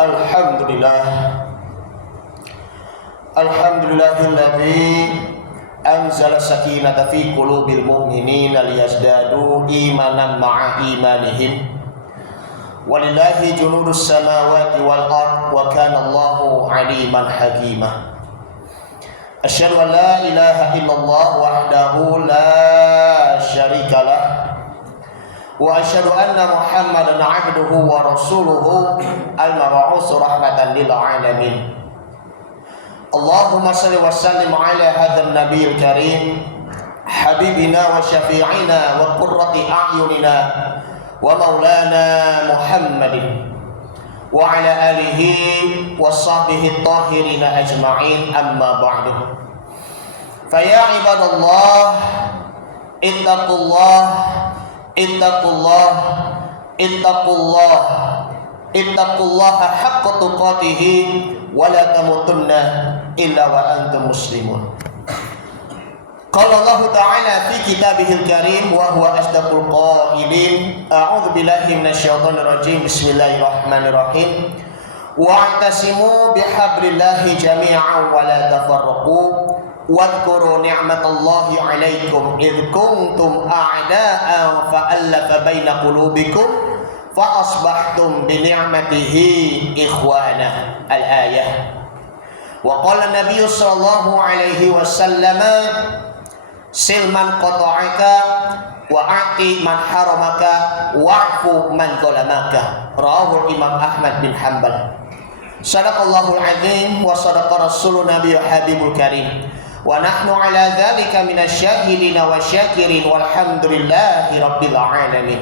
Alhamdulillah. Alhamdulillahilladzi anzala sakinata fi qulubil mu'minina liyazdadu imanan ma'a imanihim. Walillahi junudus samawati wal ard wa kana Allahu aliman hakima. Asyhadu an la ilaha illallah wahdahu la syarika lah. Wa asyhadu anna Muhammadan 'abduhu wa rasuluhu al-mab'uts rahmatan lil 'alamin. Allahumma shalli wa sallim 'ala hadzal nabiyil karim habibina wa syafi'ina wa qurrati a'yunina wa maulana Muhammadin wa 'ala alihi wa sahbihi at-tahirin ajma'in, amma ba'du. Fa ya ibadallah ittaqullah ittaqullah ittaqullah ittaqullaha haqqa tuqatih wa la tamutunna illa wa antum muslimun. Qala Allah ta'ala fi kitabihil karim wa huwa asdaqul qailin. A'udzu billahi minasyaitonir rajim. Bismillahirrahmanirrahim. Wa'tasimu bihablillahi jami'an wa la tafarraqu. Wadhkuru ni'matallahi 'alaikum id kuntum a'da'an fa'alafa baina qulubikum fa asbahtum bi ni'matihi ikhwana. Al-ayah. Wa qala Nabi sallallahu alaihi wasallam silman qata'aka wa a'ti man haramaka wa'fu man zalamaka. Rawahu Imam Ahmad bin Hanbal. Sadaqallahul azim wa sadaqa rasulun nabiyyu habibul karim. Wa nahnu ala dzalika minasyahidina wa syakirin walhamdulillahi rabbil alamin.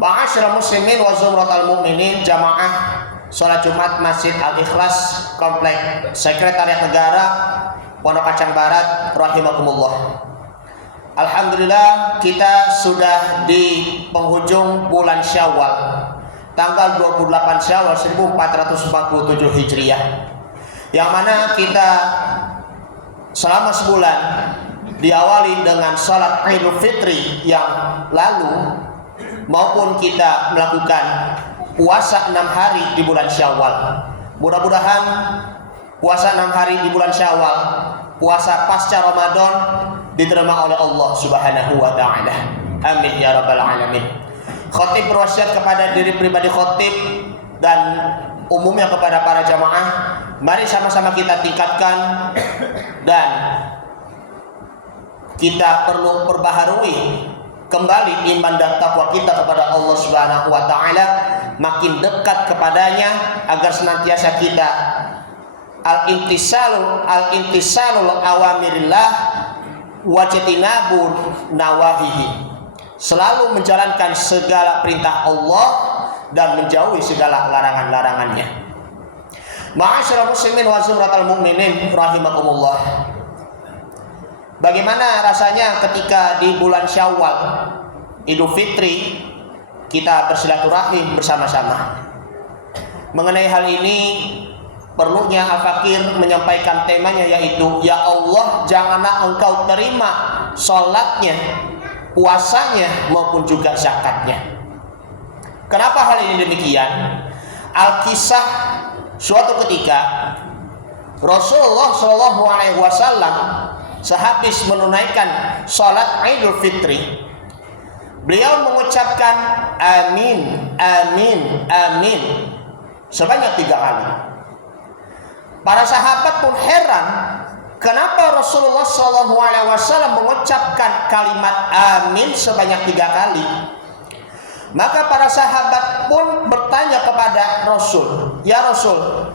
Ma'asyiral muslimin wa zumratal mu'minin, jamaah salat Jumat Masjid Al-Ikhlas Komplek Sekretariat Negara Pondok Kacang Barat rahimakumullah. Alhamdulillah, kita sudah di penghujung bulan Syawal, tanggal 28 Syawal 1447 Hijriah, yang mana kita selama sebulan diawali dengan salat Idul Fitri yang lalu, maupun kita melakukan puasa 6 hari di bulan Syawal. Mudah-mudahan puasa 6 hari di bulan Syawal, puasa pasca Ramadan, diterima oleh Allah Subhanahu wa taala. Amin ya rabbal alamin. Khatib berwasiat kepada diri pribadi khatib dan umumnya kepada para jamaah, mari sama-sama kita tingkatkan dan kita perlu perbaharui kembali iman dan takwa kita kepada Allah Subhanahu wa taala, makin dekat kepadanya agar senantiasa kita al-intisalul awamirillah wajtinabun nawahihi, selalu menjalankan segala perintah Allah dan menjauhi segala larangan-larangannya. Ma'asyiral muslimin wa zumratal mu'minin rahimakumullah. Bagaimana rasanya ketika di bulan Syawal Idul Fitri kita bersilaturahim bersama-sama? Mengenai hal ini perlunya Al-Fakir menyampaikan temanya, yaitu ya Allah, janganlah Engkau terima salatnya, puasanya maupun juga zakatnya. Kenapa hal ini demikian? Al-Kisah, suatu ketika Rasulullah Shallallahu Alaihi Wasallam sehabis menunaikan salat Idul Fitri, beliau mengucapkan amin, amin, amin sebanyak 3 kali. Para sahabat pun heran, kenapa Rasulullah Shallallahu Alaihi Wasallam mengucapkan kalimat amin sebanyak 3 kali. Maka para sahabat pun bertanya kepada Rasul, ya Rasul,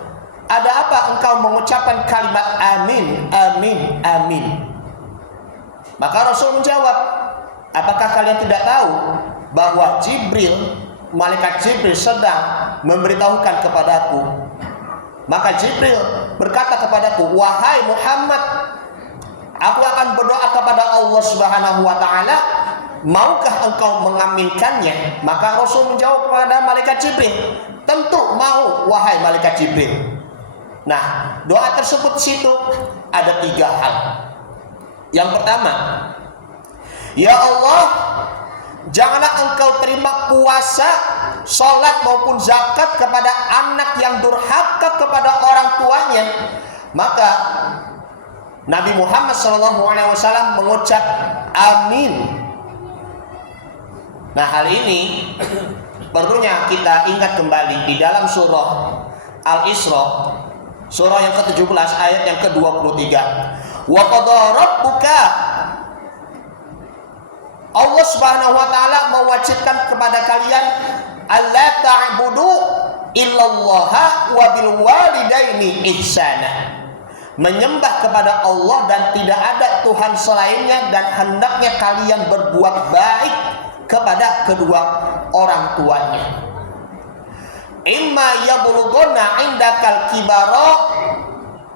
ada apa engkau mengucapkan kalimat amin, amin, amin? Maka Rasul menjawab, apakah kalian tidak tahu bahwa malaikat Jibril sedang memberitahukan kepadaku? Maka Jibril berkata kepadaku, wahai Muhammad, aku akan berdoa kepada Allah Subhanahu wa taala, maukah engkau mengaminkannya? Maka Rasul menjawab kepada malaikat Jibril, tentu mau wahai malaikat Jibril. Nah, doa tersebut di situ ada 3 hal. Yang pertama, ya Allah, Janganlah engkau terima puasa, sholat maupun zakat kepada anak yang durhaka kepada orang tuanya. Maka Nabi Muhammad SAW mengucap amin. Nah, hal ini perlunya kita ingat kembali di dalam surah Al-Isra, surah yang ke-17 ayat yang ke-23. Wa qadha rabbuka, Allah Subhanahu wa taala mewajibkan kepada kalian alla ta'budu illallaha wa bil walidaini ihsana, menyembah kepada Allah dan tidak ada Tuhan selainnya, dan hendaknya kalian berbuat baik kepada kedua orang tuanya. Imma yablughuna indakal kibara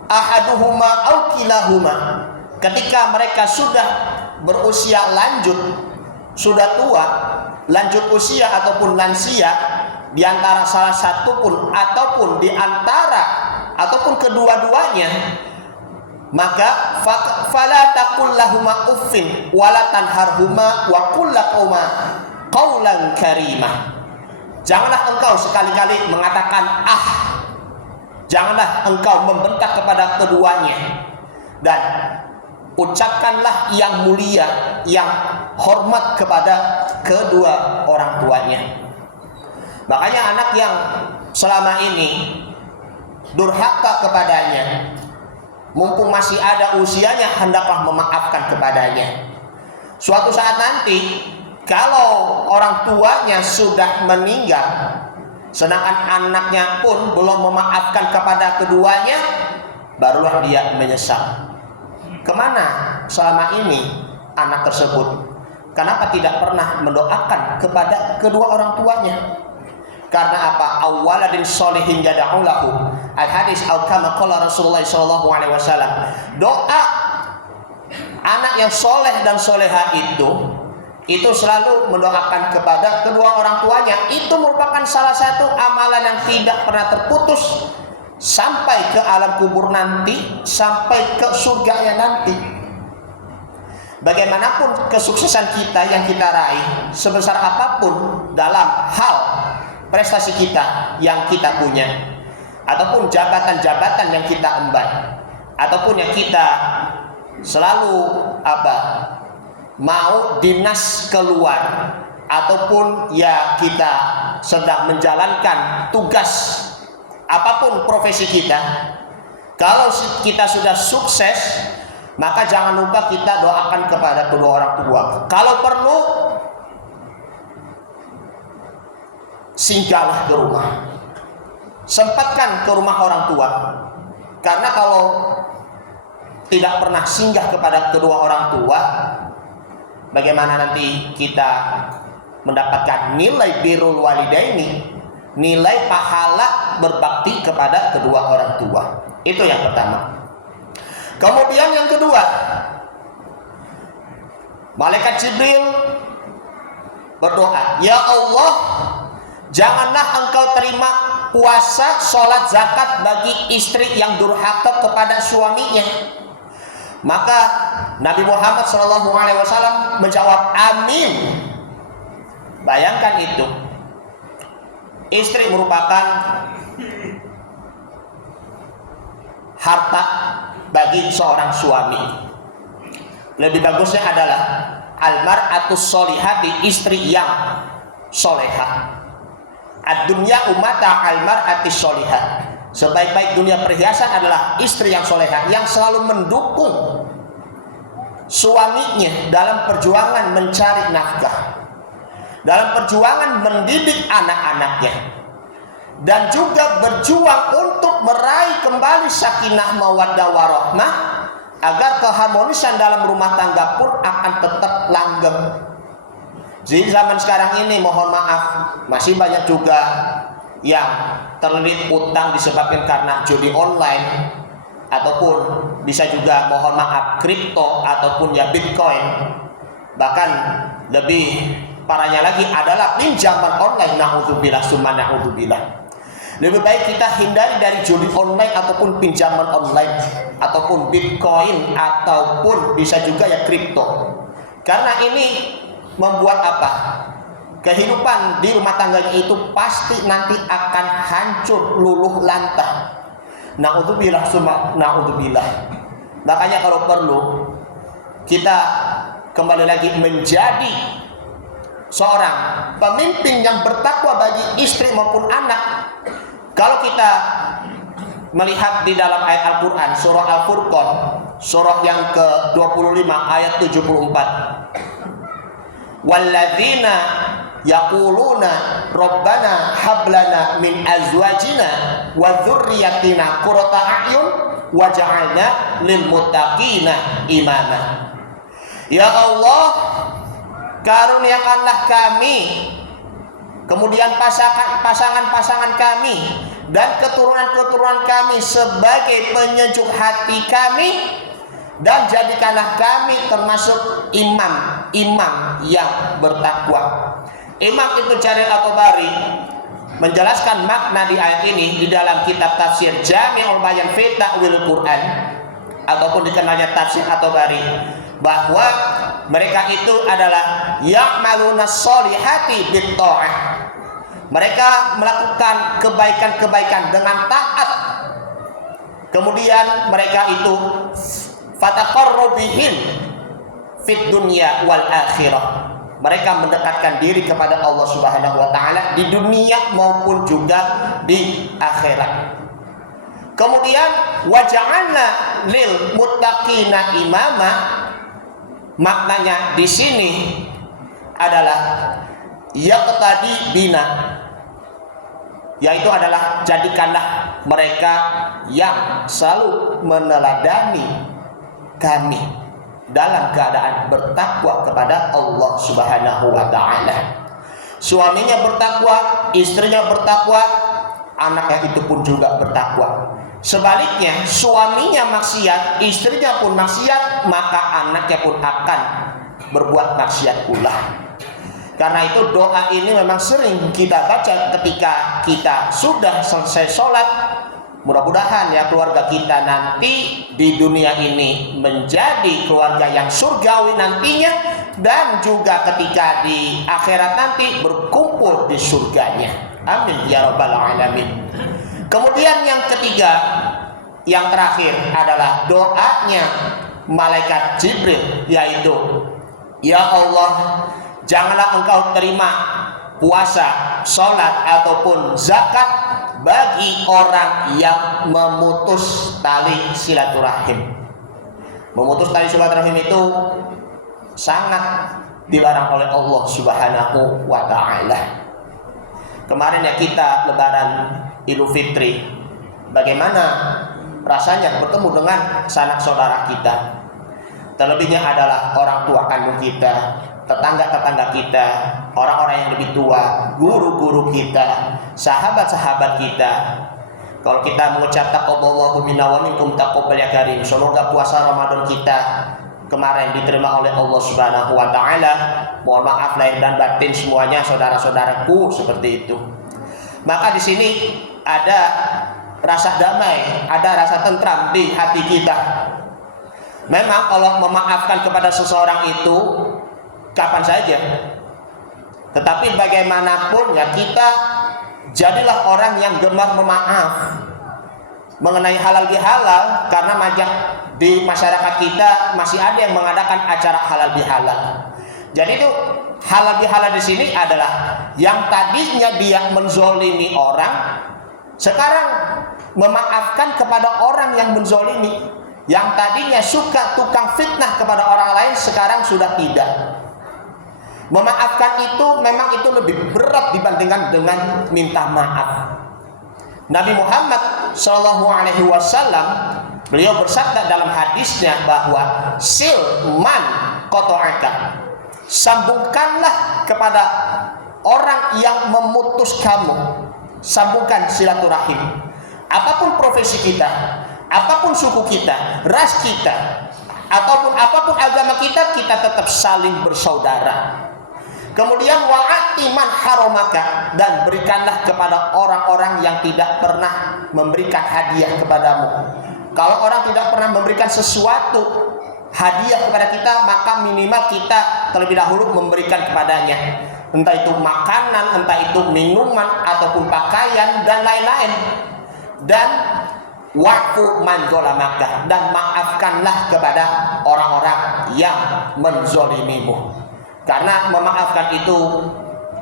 ahaduhuma aw kilahuma, ketika mereka sudah berusia lanjut, sudah tua, lanjut usia ataupun lansia, di antara salah satu pun ataupun di antara ataupun kedua-duanya, maka fala taqul lahuma uffin wala tanharhuma wa qul lahuma qaulan karimah. Janganlah engkau sekali-kali mengatakan ah, janganlah engkau membentak kepada keduanya, dan ucapkanlah yang mulia, yang hormat kepada kedua orang tuanya. Makanya anak yang selama ini durhaka kepadanya, mumpung masih ada usianya, hendaklah memaafkan kepadanya. Suatu saat nanti, kalau orang tuanya sudah meninggal, sedangkan anaknya pun belum memaafkan kepada keduanya, barulah dia menyesal. Kemana selama ini anak tersebut? Kenapa tidak pernah mendoakan kepada kedua orang tuanya? Karena apa? Awaladin solihin yad'u lahu. Al-hadis al-kama qala Rasulullah sallallahu alaihi wasallam. Doa anak yang soleh dan soleha itu selalu mendoakan kepada kedua orang tuanya. Itu merupakan salah satu amalan yang tidak pernah terputus sampai ke alam kubur nanti, sampai ke surganya nanti. Bagaimanapun kesuksesan kita yang kita raih, sebesar apapun dalam hal prestasi kita yang kita punya, ataupun jabatan-jabatan yang kita emban, ataupun yang kita selalu mau dinas keluar, ataupun ya kita sedang menjalankan tugas apapun profesi kita, kalau kita sudah sukses, maka jangan lupa kita doakan kepada kedua orang tua. Kalau perlu, singgahlah ke rumah, sempatkan ke rumah orang tua. Karena kalau tidak pernah singgah kepada kedua orang tua, bagaimana nanti kita mendapatkan nilai birrul walidaini, nilai pahala berbakti kepada kedua orang tua. Itu yang pertama. Kemudian yang kedua, malaikat Jibril berdoa, ya Allah, janganlah engkau terima puasa, sholat, zakat bagi istri yang durhaka kepada suaminya. Maka Nabi Muhammad SAW menjawab amin. Bayangkan itu, istri merupakan harta bagi seorang suami. Lebih bagusnya adalah almar'atus sholihati, istri yang soleha. Ad-dunya umata almar'atis sholihah. Sebaik-baik dunia perhiasan adalah istri yang soleha, yang selalu mendukung suaminya dalam perjuangan mencari nafkah, dalam perjuangan mendidik anak-anaknya, dan juga berjuang untuk meraih kembali sakinah mawaddah warahmah, agar keharmonisan dalam rumah tangga pun akan tetap langgeng. Di zaman sekarang ini, mohon maaf, masih banyak juga yang terlilit utang disebabkan karena judi online, ataupun bisa juga, mohon maaf, kripto ataupun ya bitcoin. Bahkan lebih parahnya lagi adalah pinjaman online. Na'udzubillah summa na'udzubillah. Lebih baik kita hindari dari judi online ataupun pinjaman online, ataupun bitcoin, ataupun bisa juga ya kripto. Karena ini membuat apa? kehidupan di rumah tangganya itu pasti nanti akan hancur luluh lantah. Naudzubillah summa naudzubillah. Makanya kalau perlu kita kembali lagi menjadi seorang pemimpin yang bertakwa bagi istri maupun anak. Kalau kita melihat di dalam ayat Al-Quran surah Al-Furqan, surah yang ke-25 ayat 74, walladzina yaquluna rabbana hablana min azwajina wa dzurriyyatina qurrata a'yun waj'alna lil muttaqina imama. Ya Allah, karuniakanlah kami, kemudian pasangan-pasangan kami dan keturunan-keturunan kami sebagai penyejuk hati kami, dan jadikanlah kami termasuk imam yang bertakwa. Imam Ibnu Jarir At-Tabari menjelaskan makna di ayat ini di dalam kitab tafsir Jami'ul Bayan fi Ta'wil Quran, ataupun dikenalnya tafsir At-Tabari, bahwa mereka itu adalah ya'maluna sholihati bit ta'ah. Mereka melakukan kebaikan-kebaikan dengan taat. Kemudian mereka itu fataqarrabu bihim fid dunya wal akhirah. Mereka mendekatkan diri kepada Allah Subhanahu wa taala di dunia maupun juga di akhirat. Kemudian waja'alna lil muttaqina imama. Maknanya di sini adalah yaqtadi bina, yaitu adalah jadikanlah mereka yang selalu meneladani kami dalam keadaan bertakwa kepada Allah Subhanahu wa taala. Suaminya bertakwa, istrinya bertakwa, anaknya itu pun juga bertakwa. Sebaliknya, suaminya maksiat, istrinya pun maksiat, maka anaknya pun akan berbuat maksiat pula. Karena itu doa ini memang sering kita baca ketika kita sudah selesai sholat. Mudah-mudahan ya keluarga kita nanti di dunia ini menjadi keluarga yang surgawi nantinya, dan juga ketika di akhirat nanti berkumpul di surganya. Amin ya rabbal alamin. Kemudian yang ketiga, yang terakhir adalah doanya malaikat Jibril, yaitu ya Allah, janganlah engkau terima puasa, sholat ataupun zakat bagi orang yang memutus tali silaturahim. Memutus tali silaturahim itu sangat dilarang oleh Allah Subhanahu wa taala. Kemarin ya kita lebaran Idul Fitri, bagaimana rasanya bertemu dengan sanak saudara kita. Terlebihnya adalah orang tua kandung kita, tetangga-tetangga kita, orang-orang yang lebih tua, guru-guru kita, sahabat-sahabat kita. Kalau kita mengucap taqabbalallahu minna wa minkum taqabbal ya karim, semoga puasa Ramadan kita kemarin diterima oleh Allah Subhanahu wa taala. Mohon maaf lahir dan batin semuanya saudara-saudaraku seperti itu. Maka di sini ada rasa damai, ada rasa tentram di hati kita. Memang kalau memaafkan kepada seseorang itu kapan saja, tetapi bagaimanapun ya kita jadilah orang yang gemar memaaf mengenai halal bihalal, karena di masyarakat kita masih ada yang mengadakan acara halal bihalal. Jadi itu halal bihalal di sini adalah yang tadinya dia menzolimi orang, sekarang memaafkan kepada orang yang menzolimi. Yang tadinya suka tukang fitnah kepada orang lain, sekarang sudah tidak. Memaafkan itu memang itu lebih berat dibandingkan dengan minta maaf. Nabi Muhammad SAW, beliau bersabda dalam hadisnya bahwa silman qata'aka, sambungkanlah kepada orang yang memutus kamu, sambungkan silaturahim. Apapun profesi kita, apapun suku kita, ras kita, ataupun apapun agama kita, kita tetap saling bersaudara. Kemudian wa'ati man haramaka, dan berikanlah kepada orang-orang yang tidak pernah memberikan hadiah kepadamu. Kalau orang tidak pernah memberikan sesuatu hadiah kepada kita, maka minimal kita terlebih dahulu memberikan kepadanya. entah itu makanan, entah itu minuman ataupun pakaian dan lain-lain. Dan wa'fu man zalamaka, dan maafkanlah kepada orang-orang yang menzolimimu. Karena memaafkan itu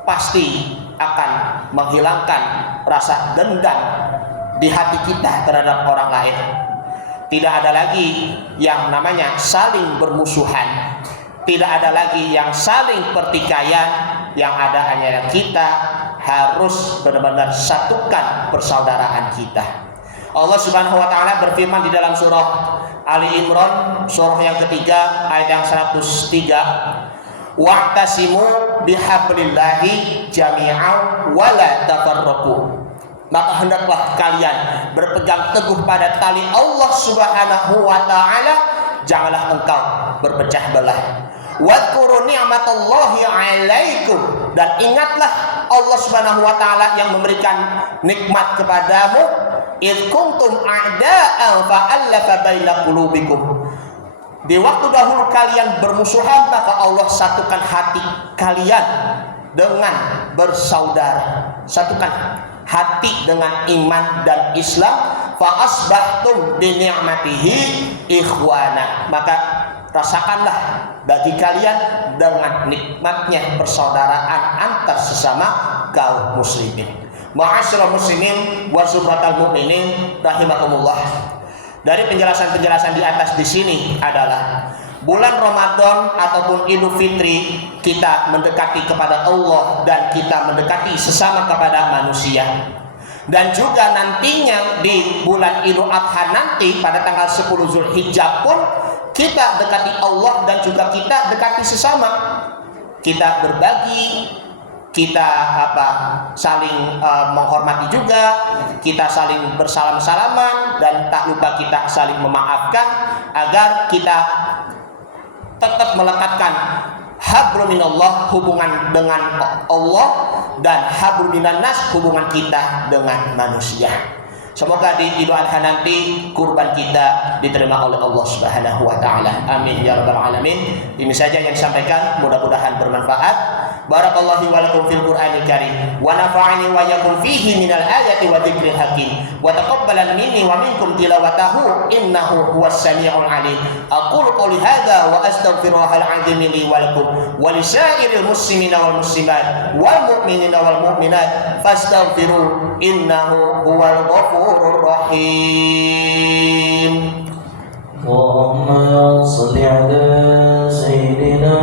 pasti akan menghilangkan rasa dendam di hati kita terhadap orang lain. Tidak ada lagi yang namanya saling bermusuhan, tidak ada lagi yang saling pertikaian. Yang ada hanya kita harus benar-benar satukan persaudaraan kita. Allah Subhanahu wa taala berfirman di dalam surah Ali Imran, surah yang ketiga ayat yang 103, wa'tasimu bihablillahi jami'an wa la tafarraqu. Maka hendaklah kalian berpegang teguh pada tali Allah Subhanahu wa taala, janganlah engkau berpecah belah. Wadhkuru ni'matallahi 'alaikum, dan ingatlah Allah Subhanahu wa taala yang memberikan nikmat kepadamu. Id kuntum a'da'an fa'alafa baina qulubikum. Di waktu dahulu kalian bermusuhan, maka Allah satukan hati kalian dengan bersaudara. Satukan hati dengan iman dan Islam. Fa asbahtum bi ni'matihi ikhwana. Maka rasakanlah bagi kalian dengan nikmatnya persaudaraan antar sesama kaum muslimin. Ma'asyiral muslimin wa zumratal mu'minin rahimakumullah. Dari penjelasan-penjelasan di atas di sini adalah bulan Ramadan ataupun Idul Fitri, kita mendekati kepada Allah dan kita mendekati sesama kepada manusia. Dan juga nantinya di bulan Idul Adha nanti pada tanggal 10 Zulhijjah pun kita dekati Allah dan juga kita dekati sesama. Kita berbagi, kita saling menghormati juga, kita saling bersalam-salaman, dan tak lupa kita saling memaafkan agar kita tetap melekatkan hablum minallah, hubungan dengan Allah, dan hablum minannas, hubungan kita dengan manusia. Semoga di Idul Adha nanti kurban kita diterima oleh Allah Subhanahu wa taala. Amin ya rabbal alamin. Ini saja yang disampaikan, mudah-mudahan bermanfaat. Barakallahu wa lakum fil Qur'anil Karim wa nafa'ani wa yakum fihi minal ayati wa dzikril hakim wa taqabbalan minni wa minkum tilawatahu innahu huwas samiul alim. Aqulu qouli hadza wa astaghfirullahal azim li wa lakum wa lisairil muslimina wal muslimat wal mu'minina wal mu'minat fastaghfiru innahu huwal ghafurur rahim. Allahumma shalli ala sayyidina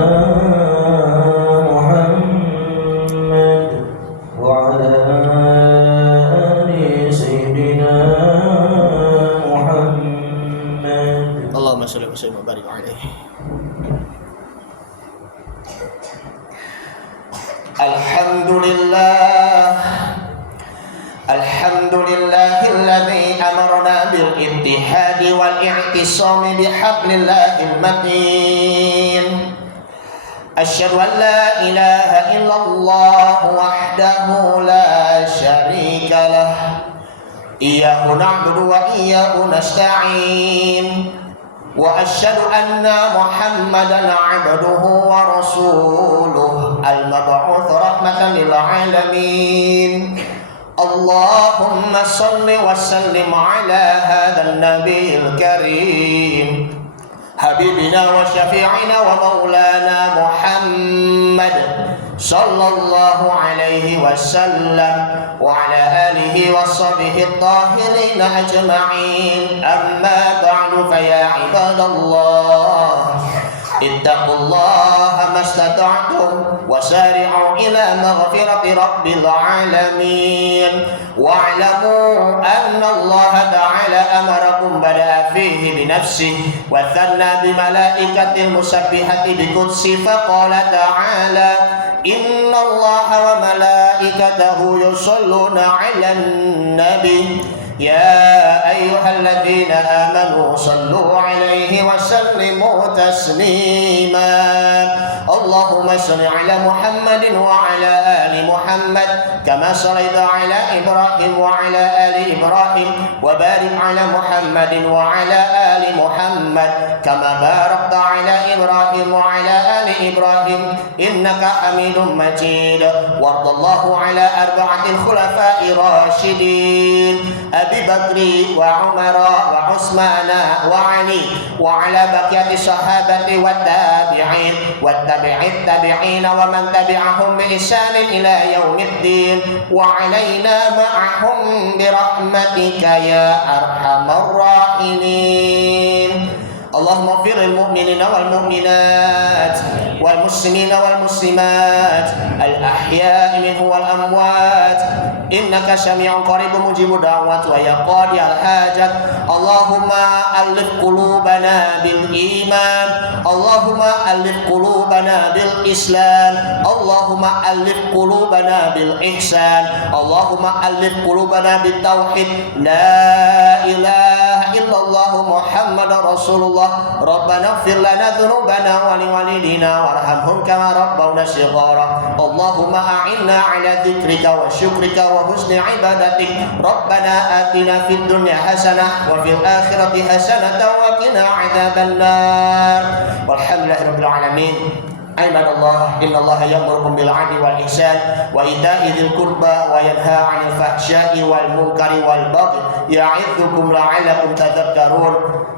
Alhamdulillahilladzi amarna bil ittihadi wal i'tisami bihablillahil matin. Asyhadu an la ilaha illallah wahdahu la syarika lah. Iyyahu na'budu wa iyyahu nasta'in. Wa asyhadu anna Muhammadan 'abduhu wa rasuluh al-mab'uts rahmatan lil 'alamin. Allahumma shalli wa sallim ala hadzal nabiyil karim habibina wa syafi'ina wa maulana Muhammad sallallahu alaihi wasallam wa ala alihi wa sahbihi at-tahirin ajma'in. Amma ba'du, fa ya ibadallah ittaqullaha mastata'tum wasari'u ila maghfirati rabbil alamin wa'lamu anna Allah ta'ala amarakum bada'a fihi binafsihi wa thanna bimalaikatil musabbihati biqudsi faqala ta'ala inna Allah wa malaikatahu yusalluna 'alan nabi ya ayyuhalladzina amanu sallu 'alaihi wa sallimu taslima. اللهم صل على محمد وعلى آل محمد كما صليت على إبراهيم وعلى آل إبراهيم وبارك على محمد وعلى آل محمد كما باركت على إبراهيم وعلى آل إبراهيم إنك حميد مجيد. وارض الله على أربعة الخلفاء الراشدين أبي بكر وعمر وعثمان وعلي وعلى بقية الصحابة والتابعين والتابع التابعين ومن تبعهم بإحسان إلى يوم الدين وعلينا معهم برحمتك يا أرحم الراحمين. اللهم اغفر للمؤمنين والمؤمنات والمسلمين والمسلمات الأحياء منه والأموات إنك سميع قريب مجيب الدعوات ويا قاضي الحاجات. اللهم ألف قلوبنا بالإيمان، اللهم ألف قلوبنا بالإسلام، اللهم ألف قلوبنا بالإحسان، اللهم ألف قلوبنا بالتوحيد. لا إله إلا الله محمد رسول الله. ربنا اغفر لنا ذنوبنا ولوالدينا وارحمهم كما ربونا صغارا. اللهم أعنا على ذكرك وشكرك وحسن عبادتك. ربنا آتنا في الدنيا حسنة وفي الآخرة حسنة وقنا عذاب النار. والحمد لله رب العالمين. عباد الله إن الله يأمركم بالعدل والإحسان وإيتاء ذي القربى وينهى عن الفحشاء والمنكر والبغي يعظكم لعلكم تذكرون.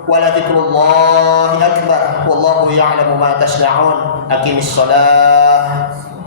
ولذكر الله أكبر والله يعلم ما تصنعون. أقم الصلاة.